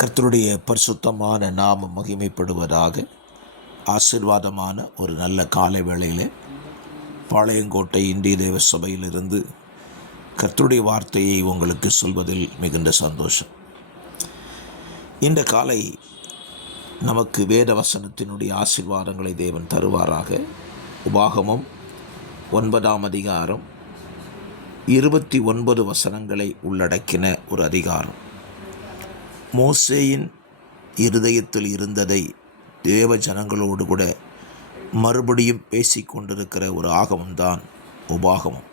கர்த்தருடைய பரிசுத்தமான நாமம் மகிமைப்படுவதாக. ஆசீர்வாதமான ஒரு நல்ல காலை வேளையிலே பாளையங்கோட்டை இந்திய தேவ சபையிலிருந்து கர்த்தருடைய வார்த்தையை உங்களுக்கு சொல்வதில் மிகுந்த சந்தோஷம். இந்த காலை நமக்கு வேத வசனத்தினுடைய ஆசீர்வாதங்களை தேவன் தருவாராக. உபாகமம் 9ஆம் அதிகாரம் 29 வசனங்களை உள்ளடக்கின ஒரு அதிகாரம். மோசேயின் இருதயத்தில் இருந்ததை தேவ ஜனங்களோடு கூட மறுபடியும் பேசிக்கொண்டிருக்கிற ஒரு ஆகமம்தான் உபாகமம்.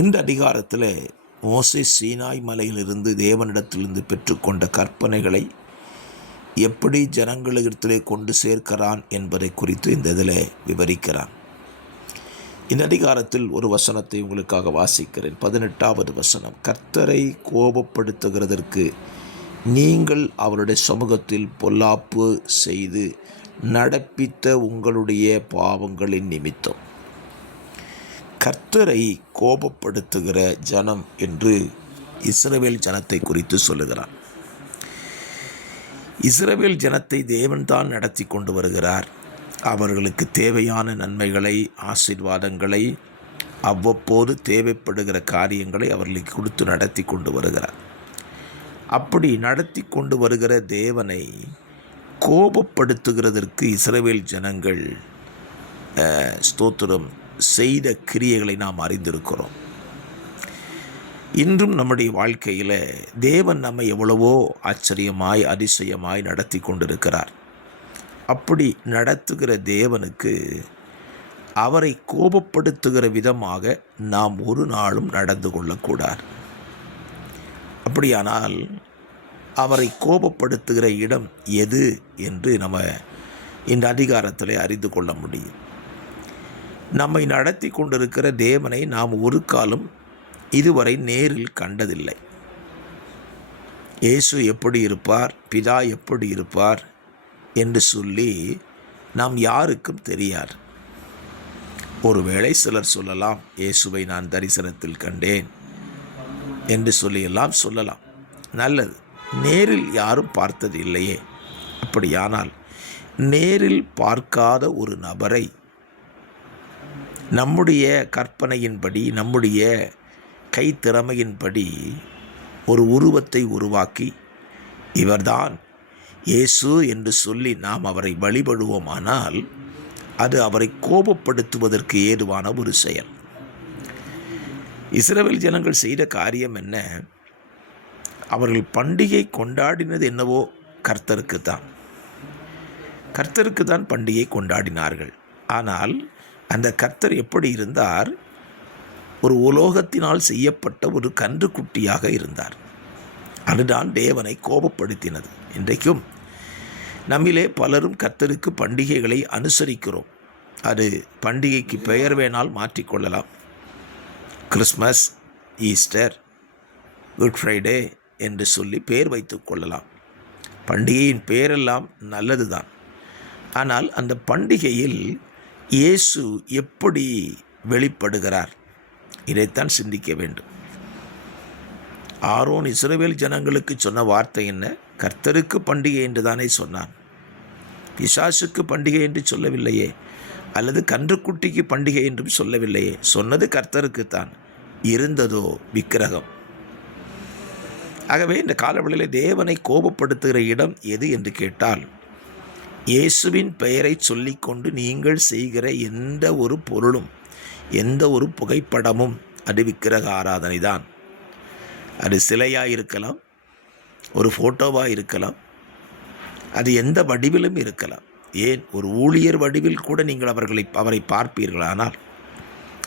இந்த அதிகாரத்தில் மோசே சீனாய் மலையிலிருந்து தேவனிடத்திலிருந்து பெற்றுக்கொண்ட கற்பனைகளை எப்படி ஜனங்களிடத்திலே கொண்டு சேர்க்கிறான் என்பதை குறித்து இந்த இதில் விவரிக்கிறான். இந்த அதிகாரத்தில் ஒரு வசனத்தை உங்களுக்காக வாசிக்கிறேன். 18வது வசனம். கர்த்தரை கோபப்படுத்துகிறதற்கு நீங்கள் அவருடைய சமூகத்தில் பொல்லாப்பு செய்து நடப்பித்த உங்களுடைய பாவங்களின் நிமித்தம். கர்த்தரை கோபப்படுத்துகிற ஜனம் என்று இஸ்ரவேல் ஜனத்தை குறித்து சொல்லுகிறார். இஸ்ரவேல் ஜனத்தை தேவன்தான் நடத்தி கொண்டு வருகிறார். அவர்களுக்கு தேவையான நன்மைகளை, ஆசீர்வாதங்களை, அவ்வப்போது தேவைப்படுகிற காரியங்களை அவர்களுக்கு கொடுத்து நடத்தி கொண்டு வருகிறார். அப்படி நடத்தி கொண்டு வருகிற தேவனை கோபப்படுத்துகிறதற்கு இஸ்ரவேல் ஜனங்கள் ஸ்தோத்திரம் செய்த கிரியைகளை நாம் அறிந்திருக்கிறோம். இன்றும் நம்முடைய வாழ்க்கையில் தேவன் நம்மை எவ்வளவோ ஆச்சரியமாய் அதிசயமாய் நடத்தி கொண்டிருக்கிறார். அப்படி நடத்துகிற தேவனுக்கு அவரை கோபப்படுத்துகிற விதமாக நாம் ஒரு நாளும் நடந்து கொள்ளக்கூடாது. அப்படியானால் அவரை கோபப்படுத்துகிற இடம் எது என்று நம்ம இந்த அதிகாரத்தில் அறிந்து கொள்ள முடியும். நம்மை நடத்தி கொண்டிருக்கிற தேவனை நாம் ஒரு காலம் இதுவரை நேரில் கண்டதில்லை. இயேசு எப்படி இருப்பார், பிதா எப்படி இருப்பார் என்று சொல்லி நாம் யாருக்கும் தெரியாது. ஒருவேளை சிலர் சொல்லலாம், இயேசுவை நான் தரிசனத்தில் கண்டேன் என்று சொல்லியெல்லாம் சொல்லலாம். நல்லது. நேரில் யாரும் பார்த்தது இல்லையே. அப்படியானால் நேரில் பார்க்காத ஒரு நபரை நம்முடைய கற்பனையின்படி, நம்முடைய கைத்திறமையின்படி ஒரு உருவத்தை உருவாக்கி இவர்தான் இயேசு என்று சொல்லி நாம் அவரை வழிபடுவோமானால் அது அவரை கோபப்படுத்துவதற்கு ஏதுவான ஒரு செயல். இஸ்ரவேல் ஜனங்கள் செய்த காரியம் என்ன? அவர்கள் பண்டிகை கொண்டாடினது என்னவோ கர்த்தருக்கு தான் பண்டிகை கொண்டாடினார்கள். ஆனால் அந்த கர்த்தர் எப்படி இருந்தார்? ஒரு உலோகத்தினால் செய்யப்பட்ட ஒரு கன்றுக்குட்டியாக இருந்தார். அதுதான் தேவனை கோபப்படுத்தினது. இன்றைக்கும் நம்மிலே பலரும் கர்த்தருக்கு பண்டிகைகளை அனுசரிக்கிறோம். அது பண்டிகைக்கு பெயர் வேணால் மாற்றிக்கொள்ளலாம். கிறிஸ்மஸ், ஈஸ்டர், குட் ஃப்ரைடே என்று சொல்லி பெயர் வைத்து கொள்ளலாம். பண்டிகையின் பெயரெல்லாம் நல்லது தான். ஆனால் அந்த பண்டிகையில் இயேசு எப்படி வெளிப்படுகிறார்? இதைத்தான் சிந்திக்க வேண்டும். ஆரோன் இஸ்ரவேல் ஜனங்களுக்கு சொன்ன வார்த்தை என்ன? கர்த்தருக்கு பண்டிகை என்று தானே சொன்னான். பிசாசுக்கு பண்டிகை என்று சொல்லவில்லையே, அல்லது கன்றுக்குட்டிக்கு பண்டிகை என்றும் சொல்லவில்லையே. சொன்னது கர்த்தருக்குத்தான். இருந்ததோ விக்கிரகம். ஆகவே இந்த காலவெளியில் தேவனை கோபப்படுத்துகிற இடம் எது என்று கேட்டால், இயேசுவின் பெயரை சொல்லிக்கொண்டு நீங்கள் செய்கிற எந்த ஒரு பொருளும், எந்த ஒரு புகைப்படமும் அது விக்கிரக ஆராதனை தான். அது சிலையாக இருக்கலாம், ஒரு ஃபோட்டோவாக இருக்கலாம், அது எந்த வடிவிலும் இருக்கலாம். ஏன் ஒரு ஊழியர் வடிவில் கூட நீங்கள் அவரை பார்ப்பீர்களானால்,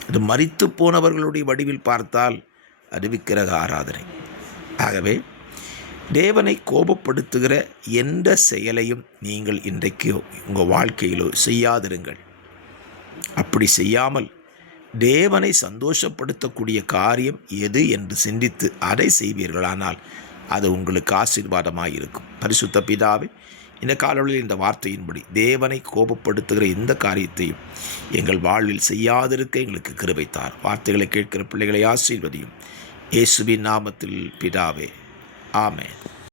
அது மரித்து போனவர்களுடைய வடிவில் பார்த்தால் அது விக்கிரக ஆராதனை. ஆகவே தேவனை கோபப்படுத்துகிற எந்த செயலையும் நீங்கள் இன்றைக்கு உங்கள் வாழ்க்கையிலோ செய்யாதிருங்கள். அப்படி செய்யாமல் தேவனை சந்தோஷப்படுத்தக்கூடிய காரியம் எது என்று சிந்தித்து அதை செய்வீர்களானால் அது உங்களுக்கு ஆசீர்வாதமாக இருக்கும். பரிசுத்த பிதாவே, இந்த காலவெளியில் இந்த வார்த்தையின்படி தேவனை கோபப்படுத்துகிற இந்த காரியத்தையும் எங்கள் வாழ்வில் செய்யாதிருக்க எங்களுக்கு கிருபை தார். வார்த்தைகளை கேட்கிற பிள்ளைகளை ஆசீர்வதியும். இயேசுவின் நாமத்தில் பிதாவே, ஆமென்.